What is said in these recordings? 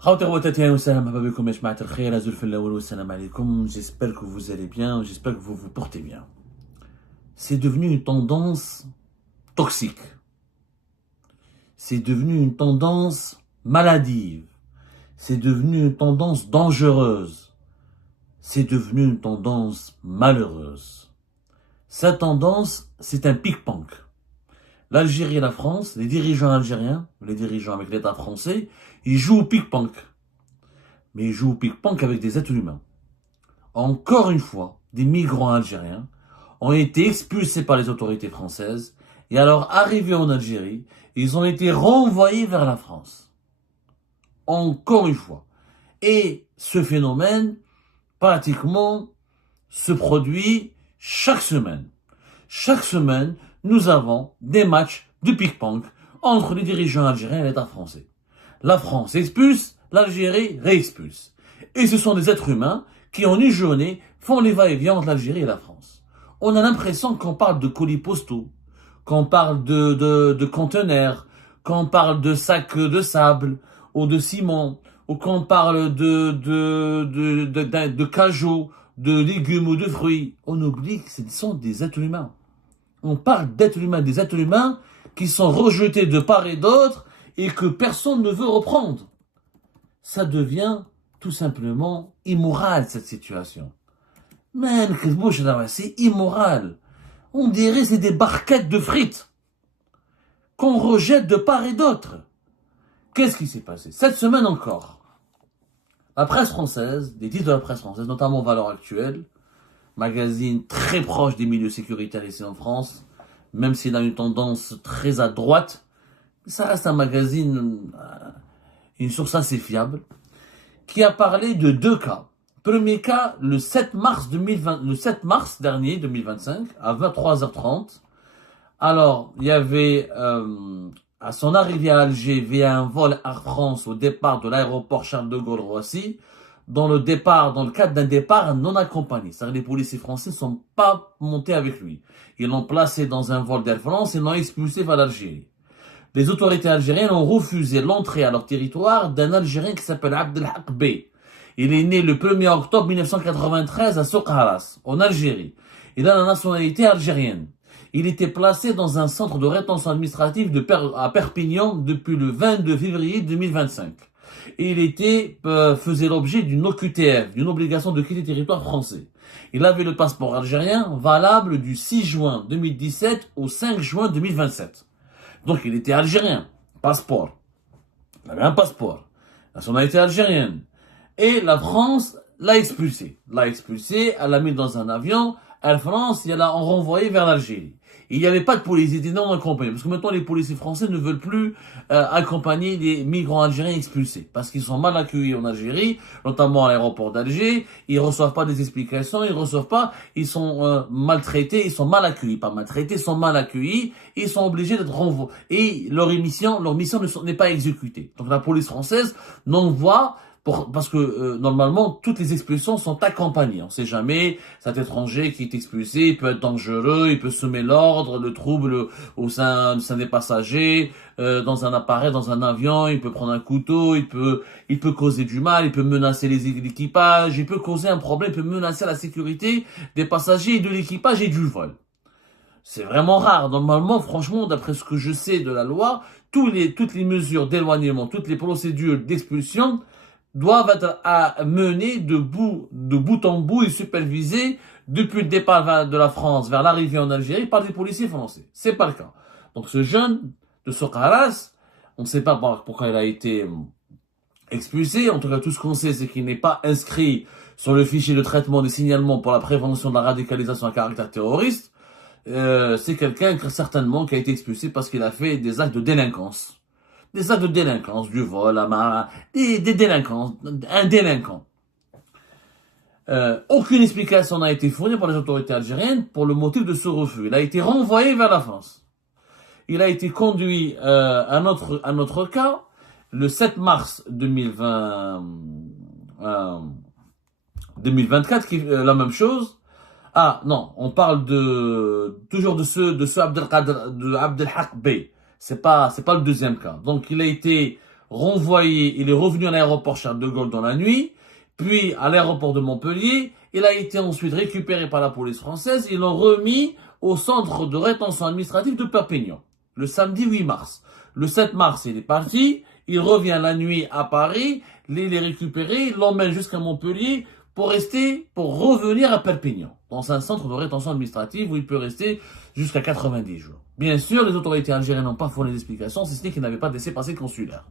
J'espère que vous allez bien, j'espère que vous vous portez bien. C'est devenu une tendance toxique. C'est devenu une tendance maladive. C'est devenu une tendance dangereuse. C'est devenu une tendance malheureuse. Cette tendance, c'est un pic-panc. L'Algérie et la France, les dirigeants algériens, les dirigeants avec l'État français, ils jouent au pic-panc. Mais ils jouent au pic-panc avec des êtres humains. Encore une fois, des migrants algériens ont été expulsés par les autorités françaises et alors arrivés en Algérie, ils ont été renvoyés vers la France. Encore une fois. Et ce phénomène, pratiquement, se produit chaque semaine. Chaque semaine, nous avons des matchs de pic-panc entre les dirigeants algériens et l'État français. La France expulse, l'Algérie réexpulse. Et ce sont des êtres humains qui, en une journée, font les va-et-vient entre l'Algérie et la France. On a l'impression qu'on parle de colis postaux, qu'on parle de conteneurs, qu'on parle de sacs de sable ou de ciment, ou qu'on parle de cajots, de légumes ou de fruits. On oublie que ce sont des êtres humains. On parle d'êtres humains, des êtres humains qui sont rejetés de part et d'autre et que personne ne veut reprendre. Ça devient tout simplement immoral, cette situation. Même que c'est immoral. On dirait que c'est des barquettes de frites qu'on rejette de part et d'autre. Qu'est-ce qui s'est passé? Cette semaine encore, la presse française, des titres de la presse française, notamment Valeurs Actuelles, magazine très proche des milieux sécuritaires ici en France, même s'il a une tendance très à droite, ça reste un magazine, une source assez fiable, qui a parlé de deux cas. Premier cas, le 7 mars dernier, 2025, à 23h30. Alors, il y avait, à son arrivée à Alger, via un vol Air France au départ de l'aéroport Charles de Gaulle-Roissy, dans le cadre d'un départ non accompagné. C'est-à-dire les policiers français ne sont pas montés avec lui. Ils l'ont placé dans un vol d'Air France et l'ont expulsé vers l'Algérie. Les autorités algériennes ont refusé l'entrée à leur territoire d'un Algérien qui s'appelle Abdelhak Bey. Il est né le 1er octobre 1993 à Souk-Haras, en Algérie. Il a la nationalité algérienne. Il était placé dans un centre de rétention administrative à Perpignan depuis le 22 février 2025. Et il faisait l'objet d'une OQTF, d'une obligation de quitter le territoire français. Il avait le passeport algérien valable du 6 juin 2017 au 5 juin 2027. Donc il était algérien, passeport. Il avait un passeport, nationalité algérienne. Et la France l'a expulsé. Elle l'a mis dans un avion. Air France, elle l'a renvoyé vers l'Algérie. Il n'y avait pas de police, ils étaient non accompagnés. Parce que maintenant, les policiers français ne veulent plus accompagner les migrants algériens expulsés. Parce qu'ils sont mal accueillis en Algérie, notamment à l'aéroport d'Alger. Ils reçoivent pas des explications, ils sont maltraités, ils sont mal accueillis. Pas maltraités, ils sont mal accueillis. Ils sont obligés d'être renvoyés. Et leur mission n'est pas exécutée. Donc la police française n'envoie parce que normalement toutes les expulsions sont accompagnées. On ne sait jamais, cet étranger qui est expulsé, il peut être dangereux, il peut semer l'ordre, le trouble au sein des passagers, dans un appareil, dans un avion, il peut prendre un couteau, il peut causer du mal, il peut menacer l'équipage, il peut causer un problème, il peut menacer la sécurité des passagers, de l'équipage et du vol. C'est vraiment rare. Normalement, franchement, d'après ce que je sais de la loi, toutes les mesures d'éloignement, toutes les procédures d'expulsion doivent être menées de bout en bout et supervisées depuis le départ de la France vers l'arrivée en Algérie par des policiers français. C'est pas le cas. Donc ce jeune de Souk-Haras, on ne sait pas pourquoi il a été expulsé. En tout cas, tout ce qu'on sait, c'est qu'il n'est pas inscrit sur le fichier de traitement des signalements pour la prévention de la radicalisation à caractère terroriste. C'est quelqu'un certainement qui a été expulsé parce qu'il a fait des actes de délinquance. Des actes de délinquance, du vol, des délinquants, un délinquant. Aucune explication n'a été fournie par les autorités algériennes pour le motif de ce refus. Il a été renvoyé vers la France. Il a été conduit à notre cas le 7 mars 2024, qui la même chose. Ah non, on parle toujours de ce Abdelhak Bey. C'est pas le deuxième cas. Donc il a été renvoyé, il est revenu à l'aéroport Charles de Gaulle dans la nuit, puis à l'aéroport de Montpellier, il a été ensuite récupéré par la police française, ils l'ont remis au centre de rétention administrative de Perpignan, le samedi 8 mars. Le 7 mars, il est parti, il revient la nuit à Paris, il est récupéré, l'emmène jusqu'à Montpellier pour revenir à Perpignan, dans un centre de rétention administrative où il peut rester jusqu'à 90 jours. Bien sûr, les autorités algériennes n'ont pas fourni d'explications, si ce n'est qu'ils n'avaient pas de laissez-passer consulaire.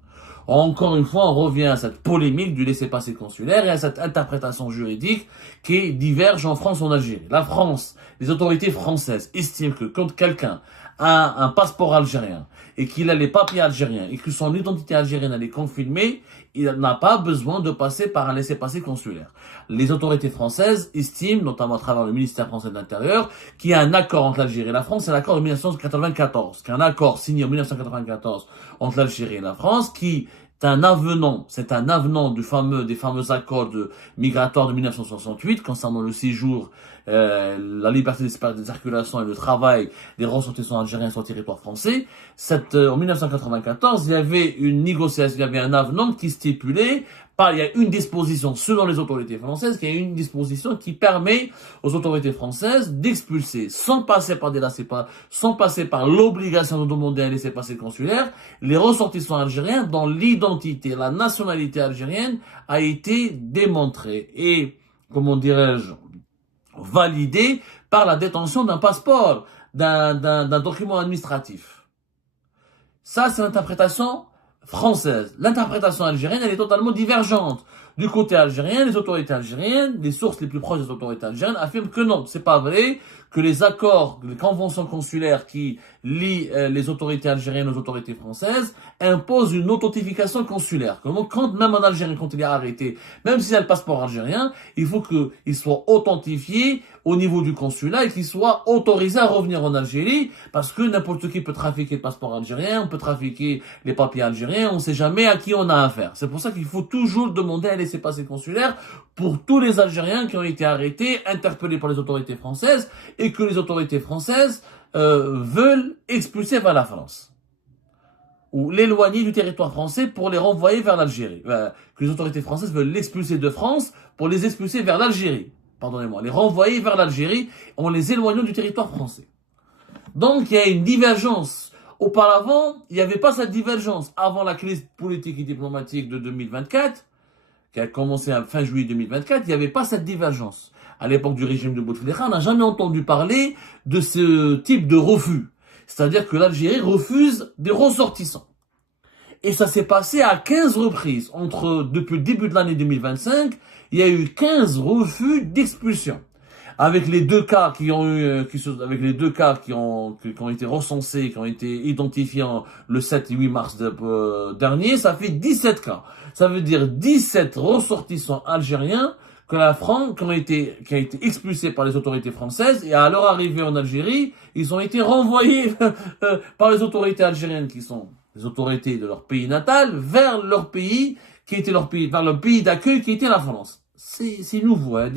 Encore une fois, on revient à cette polémique du laissez-passer consulaire et à cette interprétation juridique qui diverge en France et en Algérie. La France, les autorités françaises estiment que quand quelqu'un a un passeport algérien et qu'il a les papiers algériens et que son identité algérienne elle est confirmée, il n'a pas besoin de passer par un laissez-passer consulaire. Les autorités françaises estiment, notamment à travers le ministère français de l'Intérieur, qu'il y a un accord entre l'Algérie et la France, c'est l'accord de 1994, qui est un accord signé en 1994 entre l'Algérie et la France, qui c'est un avenant des fameux accords migratoires de 1968 concernant le séjour, la liberté de circulation et le travail des ressortissants algériens sur le territoire français. En 1994, il y avait une négociation, il y avait un avenant qui stipulait, il y a une disposition selon les autorités françaises, il y a une disposition qui permet aux autorités françaises d'expulser, sans passer par sans passer par l'obligation de demander un laissez-passer consulaire, les ressortissants algériens dont l'identité, la nationalité algérienne a été démontrée et, comment dirais-je, validée par la détention d'un passeport, d'un document administratif. Ça, c'est l'interprétation française. L'interprétation algérienne, elle est totalement divergente. Du côté algérien, les autorités algériennes, les sources les plus proches des autorités algériennes affirment que non, c'est pas vrai, que les accords, les conventions consulaires qui lient les autorités algériennes aux autorités françaises imposent une authentification consulaire. Quand même en Algérie, quand il est arrêté, même s'il a le passeport algérien, il faut qu'il soit authentifié au niveau du consulat et qu'il soit autorisé à revenir en Algérie, parce que n'importe qui peut trafiquer le passeport algérien, on peut trafiquer les papiers algériens, on ne sait jamais à qui on a affaire. C'est pour ça qu'il faut toujours demander un laissez-passer consulaire pour tous les Algériens qui ont été arrêtés, interpellés par les autorités françaises, et que les autorités françaises veulent expulser vers la France, ou l'éloigner du territoire français pour les renvoyer vers l'Algérie. Que les autorités françaises veulent l'expulser de France pour les expulser vers l'Algérie. Pardonnez-moi, les renvoyer vers l'Algérie en les éloignant du territoire français. Donc il y a une divergence. Auparavant, il n'y avait pas cette divergence. Avant la crise politique et diplomatique de 2024, qui a commencé à fin juillet 2024, il n'y avait pas cette divergence. À l'époque du régime de Bouteflika, on n'a jamais entendu parler de ce type de refus. C'est-à-dire que l'Algérie refuse des ressortissants. Et ça s'est passé à 15 reprises. Depuis le début de l'année 2025, il y a eu 15 refus d'expulsion. Avec les deux cas qui ont été recensés, qui ont été identifiés le 7 et 8 mars dernier, ça fait 17 cas. Ça veut dire 17 ressortissants algériens qui ont été expulsés par les autorités françaises, et à leur arrivée en Algérie, ils ont été renvoyés par les autorités algériennes qui sont les autorités de leur pays natal vers leur pays vers le pays d'accueil qui était la France. C'est nouveau, hein,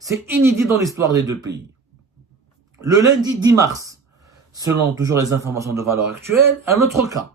c'est inédit dans l'histoire des deux pays. Le lundi 10 mars, selon toujours les informations de valeur actuelle, un autre cas.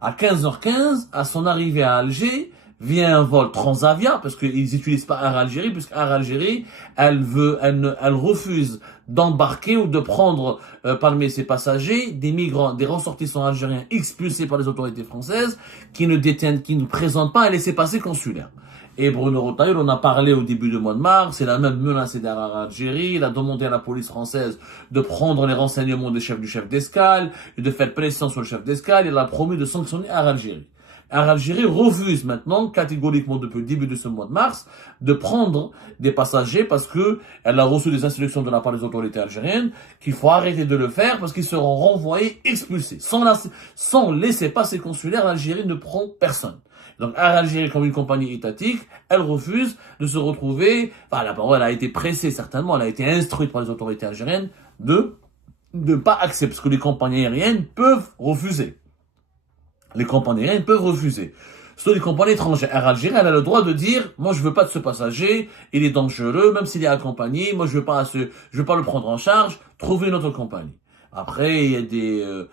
À 15h15, à son arrivée à Alger, vient un vol Transavia, parce qu'ils n'utilisent pas Air Algérie, puisque Air Algérie, elle refuse d'embarquer ou de prendre parmi ses passagers des migrants, des ressortissants algériens expulsés par les autorités françaises, qui ne présentent pas un laissez-passer consulaire. Et Bruno Retailleau, on a parlé au début du mois de mars, il a même menacé d'Air Algérie, il a demandé à la police française de prendre les renseignements du chef d'escale, et de faire pression sur le chef d'escale, il a promis de sanctionner Air Algérie. Air Algérie refuse maintenant, catégoriquement depuis le début de ce mois de mars, de prendre des passagers parce que elle a reçu des instructions de la part des autorités algériennes qu'il faut arrêter de le faire parce qu'ils seront renvoyés, expulsés. Sans laisser-passer consulaire, l'Algérie ne prend personne. Donc Air Algérie, comme une compagnie étatique, elle refuse de se retrouver, elle a été pressée certainement, elle a été instruite par les autorités algériennes de ne pas accepter, parce que les compagnies aériennes peuvent refuser. Les compagnies aériennes peuvent refuser. Surtout les compagnies étrangères. Air Algérie, elle a le droit de dire, moi je veux pas de ce passager, il est dangereux, même s'il est accompagné, moi je veux pas le prendre en charge, trouver une autre compagnie. Après, il y a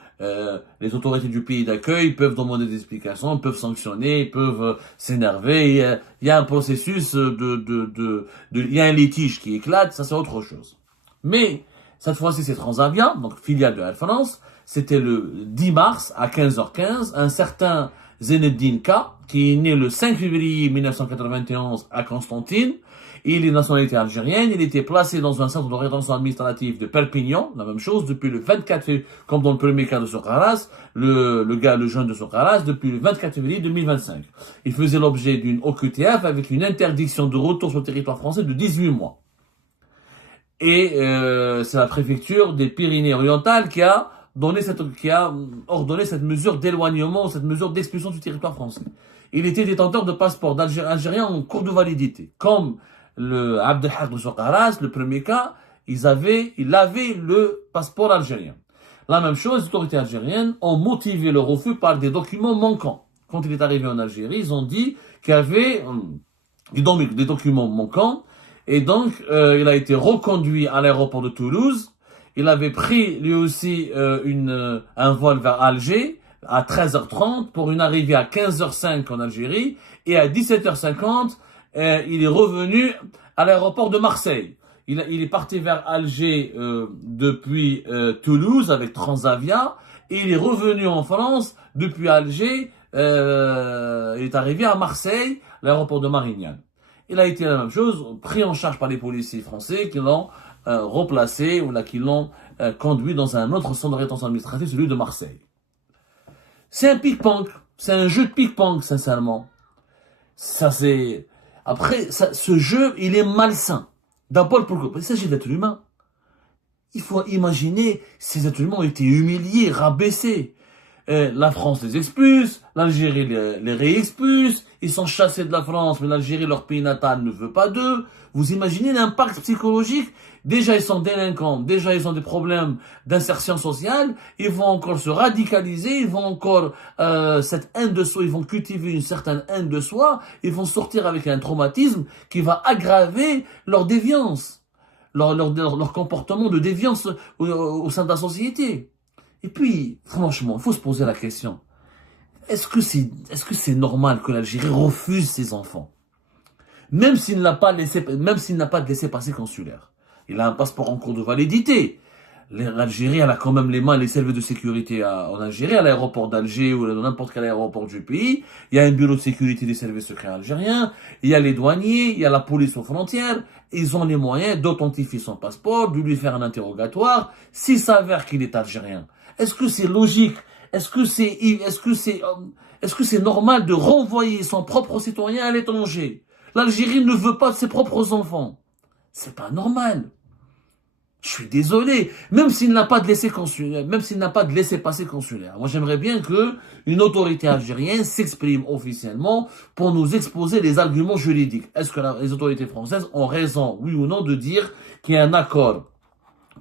les autorités du pays d'accueil peuvent demander des explications, peuvent sanctionner, peuvent s'énerver. Il y a un processus il y a un litige qui éclate, ça c'est autre chose. Mais, cette fois-ci, c'est Transavia, donc filiale de Air France. C'était le 10 mars à 15h15, un certain Zenedine K, qui est né le 5 février 1991 à Constantine. Il est de nationalité algérienne, il était placé dans un centre de rétention administrative de Perpignan, la même chose, depuis le 24 février, comme dans le premier cas de Sokaras, le jeune de Sokaras, depuis le 24 février 2025. Il faisait l'objet d'une OQTF avec une interdiction de retour sur le territoire français de 18 mois. Et c'est la préfecture des Pyrénées-Orientales qui a ordonné cette mesure d'éloignement, cette mesure d'expulsion du territoire français. Il était détenteur de passeport algérien en cours de validité. Comme le Abdelhak de Sokaras, le premier cas, il avait le passeport algérien. La même chose, les autorités algériennes ont motivé le refus par des documents manquants. Quand il est arrivé en Algérie, ils ont dit qu'il y avait des documents manquants. Et donc, il a été reconduit à l'aéroport de Toulouse. Il avait pris, lui aussi, un vol vers Alger à 13h30 pour une arrivée à 15h05 en Algérie. Et à 17h50, il est revenu à l'aéroport de Marseille. Il est parti vers Alger depuis Toulouse avec Transavia. Et il est revenu en France depuis Alger. Il est arrivé à Marseille, l'aéroport de Marignane. Il a été la même chose, pris en charge par les policiers français qui l'ont replacé ou là qui l'ont conduit dans un autre centre de rétention administrative, celui de Marseille. C'est un pick-pong, c'est un jeu de pick-pong, sincèrement. Après, ce jeu, il est malsain. D'abord, il s'agit d'êtres humains. Il faut imaginer, ces êtres humains ont été humiliés, rabaissés. La France les expulse, l'Algérie les réexpulse, ils sont chassés de la France, mais l'Algérie, leur pays natal, ne veut pas d'eux. Vous imaginez l'impact psychologique? Déjà, ils sont délinquants, déjà, ils ont des problèmes d'insertion sociale, ils vont encore se radicaliser, ils vont encore, cette haine de soi, ils vont cultiver une certaine haine de soi, ils vont sortir avec un traumatisme qui va aggraver leur déviance, leur comportement de déviance au sein de la société. Et puis, franchement, il faut se poser la question. Est-ce que c'est normal que l'Algérie refuse ses enfants? Même s'il n'a pas de laissez-passer consulaire. Il a un passeport en cours de validité. L'Algérie, elle a quand même les services de sécurité en Algérie, à l'aéroport d'Alger ou dans n'importe quel aéroport du pays. Il y a un bureau de sécurité des services secrets algériens. Il y a les douaniers, il y a la police aux frontières. Ils ont les moyens d'authentifier son passeport, de lui faire un interrogatoire, s'il s'avère qu'il est algérien. Est-ce que c'est logique? Est-ce que c'est normal de renvoyer son propre citoyen à l'étranger? L'Algérie ne veut pas de ses propres enfants. C'est pas normal. Je suis désolé. Même s'il n'a pas de laissez-passer consulaire. Moi, j'aimerais bien que une autorité algérienne s'exprime officiellement pour nous exposer les arguments juridiques. Est-ce que les autorités françaises ont raison, oui ou non, de dire qu'il y a un accord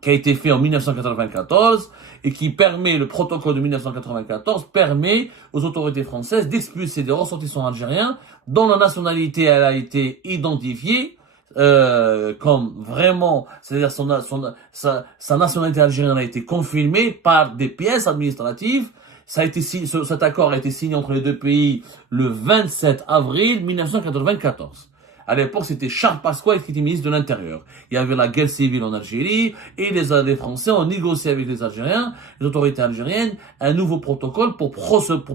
qui a été fait en 1994 et qui permet, le protocole de 1994 permet aux autorités françaises d'expulser des ressortissants algériens dont la nationalité elle a été identifiée comme vraiment, c'est-à-dire sa nationalité algérienne a été confirmée par des pièces administratives. Cet accord a été signé entre les deux pays le 27 avril 1994. À l'époque, c'était Charles Pasqua qui était ministre de l'Intérieur. Il y avait la guerre civile en Algérie et les Français ont négocié avec les Algériens, les autorités algériennes, un nouveau protocole pour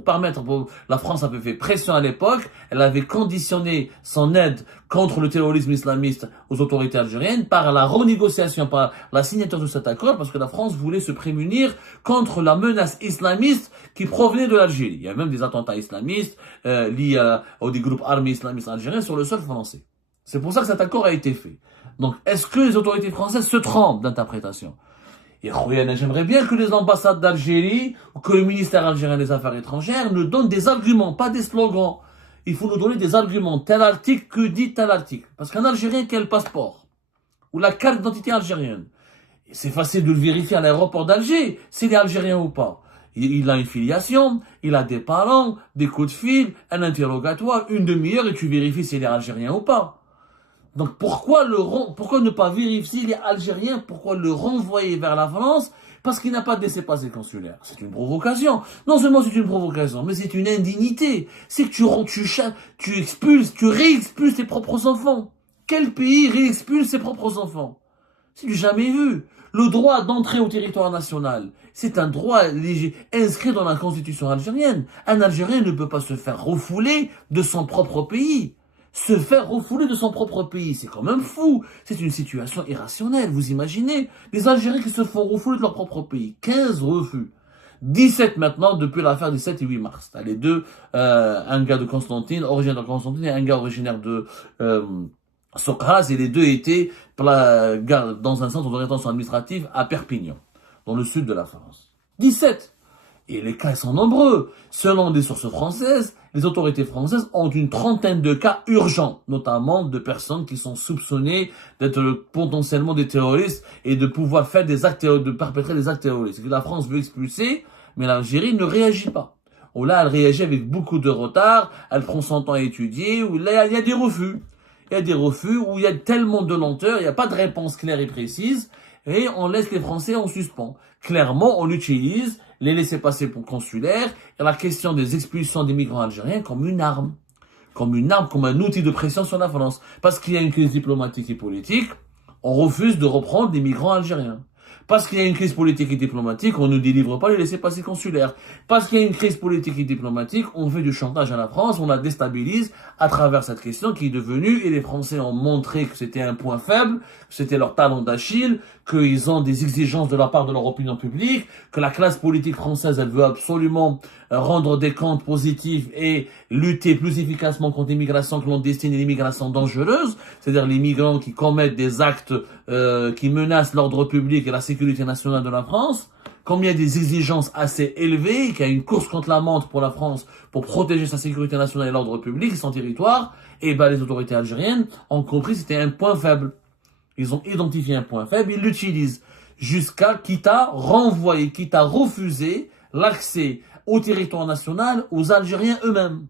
permettre, la France avait fait pression à l'époque, elle avait conditionné son aide contre le terrorisme islamiste aux autorités algériennes par la renégociation, par la signature de cet accord, parce que la France voulait se prémunir contre la menace islamiste qui provenait de l'Algérie. Il y a même des attentats islamistes liés à des groupes armés islamistes algériens sur le sol français. C'est pour ça que cet accord a été fait. Donc, est-ce que les autorités françaises se trompent d'interprétation? Et j'aimerais bien que les ambassades d'Algérie ou que le ministère algérien des Affaires étrangères nous donnent des arguments, pas des slogans. Il faut nous donner des arguments. Tel article, que dit tel article? Parce qu'un Algérien qui a le passeport ou la carte d'identité algérienne, c'est facile de le vérifier à l'aéroport d'Alger, s'il est algérien ou pas. Il a une filiation, il a des parents, des coups de fil, un interrogatoire, une demi-heure et tu vérifies s'il est algérien ou pas. Donc pourquoi ne pas vérifier s'il est algérien? Pourquoi le renvoyer vers la France? parce qu'il n'a pas de laissez-passer consulaire. C'est une provocation. Non seulement c'est une provocation, mais c'est une indignité. C'est que tu expulses, tu réexpulses tes propres enfants. Quel pays réexpulse ses propres enfants? C'est du jamais vu. Le droit d'entrer au territoire national, c'est un droit inscrit dans la constitution algérienne. Un Algérien ne peut pas se faire refouler de son propre pays. Se faire refouler de son propre pays, c'est quand même fou. C'est une situation irrationnelle, vous imaginez? Les Algériens qui se font refouler de leur propre pays. 15 refus. 17 maintenant depuis l'affaire du 7 et 8 mars. T'as les deux, un gars de Constantine, originaire de Constantine, et un gars originaire de Sokras, et les deux étaient dans un centre de rétention administrative à Perpignan, dans le sud de la France. 17. Et les cas sont nombreux. Selon des sources françaises, les autorités françaises ont une trentaine de cas urgents, notamment de personnes qui sont soupçonnées d'être potentiellement des terroristes et de pouvoir faire des actes, de perpétrer des actes terroristes. Que la France veut expulser, mais l'Algérie ne réagit pas. Ou là, elle réagit avec beaucoup de retard, elle prend son temps à étudier, ou là, il y a des refus. Il y a des refus où il y a tellement de lenteur, il n'y a pas de réponse claire et précise, et on laisse les Français en suspens. Clairement, on utilise les laissez-passer pour consulaires et la question des expulsions des migrants algériens comme une arme, comme un outil de pression sur la France. Parce qu'il y a une crise diplomatique et politique, on refuse de reprendre des migrants algériens. Parce qu'il y a une crise politique et diplomatique, on ne délivre pas les laissez-passer consulaires. Parce qu'il y a une crise politique et diplomatique, on fait du chantage à la France, on la déstabilise à travers cette question qui est devenue, et les Français ont montré que c'était un point faible, que c'était leur talon d'Achille, qu'ils ont des exigences de la part de leur opinion publique, que la classe politique française, elle veut absolument rendre des comptes positifs et lutter plus efficacement contre l'immigration clandestine et l'immigration dangereuse, c'est-à-dire les migrants qui commettent des actes qui menacent l'ordre public et la sécurité nationale de la France. Comme il y a des exigences assez élevées, qu'il y a une course contre la montre pour la France pour protéger sa sécurité nationale et l'ordre public et son territoire, et ben les autorités algériennes ont compris que c'était un point faible. Ils ont identifié un point faible, ils l'utilisent jusqu'à quitte à renvoyer, quitte à refuser l'accès au territoire national aux Algériens eux-mêmes.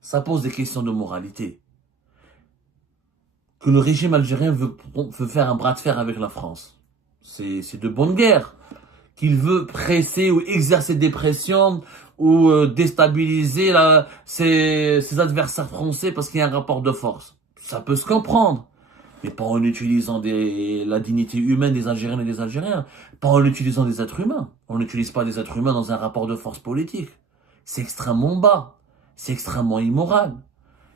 Ça pose des questions de moralité. Que le régime algérien veut faire un bras de fer avec la France. C'est de bonne guerre. Qu'il veut presser ou exercer des pressions ou déstabiliser ses adversaires français parce qu'il y a un rapport de force. Ça peut se comprendre. Mais pas en utilisant la dignité humaine des Algériennes et des Algériens. Pas en utilisant des êtres humains. On n'utilise pas des êtres humains dans un rapport de force politique. C'est extrêmement bas. C'est extrêmement immoral.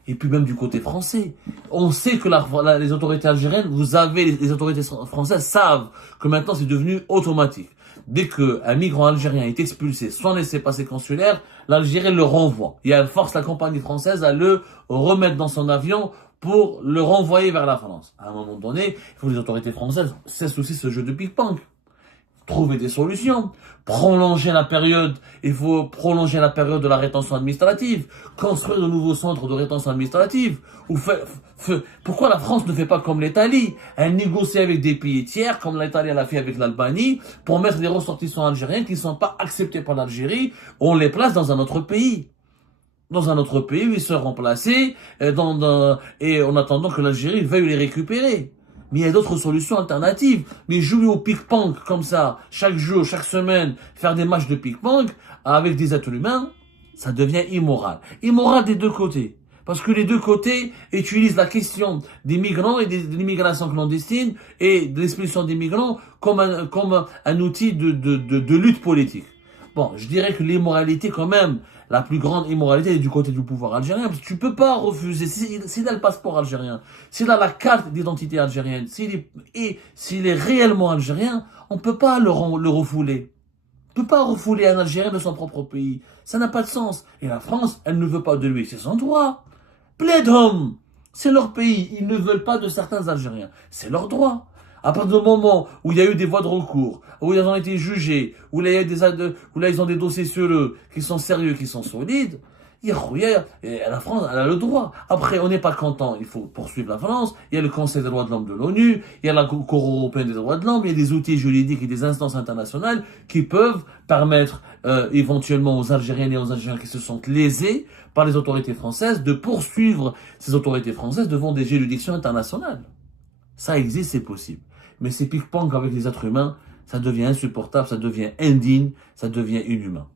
Et puis même du côté français. On sait que les autorités algériennes, les autorités françaises savent que maintenant c'est devenu automatique. Dès qu'un migrant algérien est expulsé sans laissez-passer consulaire, l'Algérie le renvoie. Et elle force la compagnie française à le remettre dans son avion pour le renvoyer vers la France. À un moment donné, il faut que les autorités françaises cessent aussi ce jeu de ping-pong. Trouver des solutions. Il faut prolonger la période de la rétention administrative. Construire de nouveaux centres de rétention administrative. Pourquoi la France ne fait pas comme l'Italie? Elle négocie avec des pays tiers, comme l'Italie l'a fait avec l'Albanie, pour mettre des ressortissants algériens qui ne sont pas acceptés par l'Algérie. On les place dans un autre pays. Dans un autre pays où ils seront placés, et en attendant que l'Algérie veuille les récupérer. Mais il y a d'autres solutions alternatives. Mais jouer au ping-pong comme ça, chaque jour, chaque semaine, faire des matchs de ping-pong avec des êtres humains, ça devient immoral. Immoral des deux côtés. Parce que les deux côtés utilisent la question des migrants et de l'immigration clandestine et de l'expulsion des migrants comme un outil de lutte politique. Bon, je dirais que l'immoralité quand même, la plus grande immoralité est du côté du pouvoir algérien, parce que tu peux pas refuser, s'il a le passeport algérien, s'il a la carte d'identité algérienne, s'il est réellement algérien, on peut pas le refouler. On peut pas refouler un Algérien de son propre pays. Ça n'a pas de sens. Et la France, elle ne veut pas de lui, c'est son droit. Plaidom, c'est leur pays, ils ne veulent pas de certains Algériens. C'est leur droit. À partir du moment où il y a eu des voies de recours, où ils ont été jugés, où là ils ont des dossiers sur eux qui sont sérieux, qui sont solides, la France, elle a le droit. Après, on n'est pas content, il faut poursuivre la France. Il y a le Conseil des droits de l'homme de l'ONU, il y a la Cour européenne des droits de l'homme, il y a des outils juridiques et des instances internationales qui peuvent permettre éventuellement aux Algériennes et aux Algériens qui se sentent lésés par les autorités françaises de poursuivre ces autorités françaises devant des juridictions internationales. Ça existe, c'est possible. Mais ces ping-pong avec les êtres humains, ça devient insupportable, ça devient indigne, ça devient inhumain.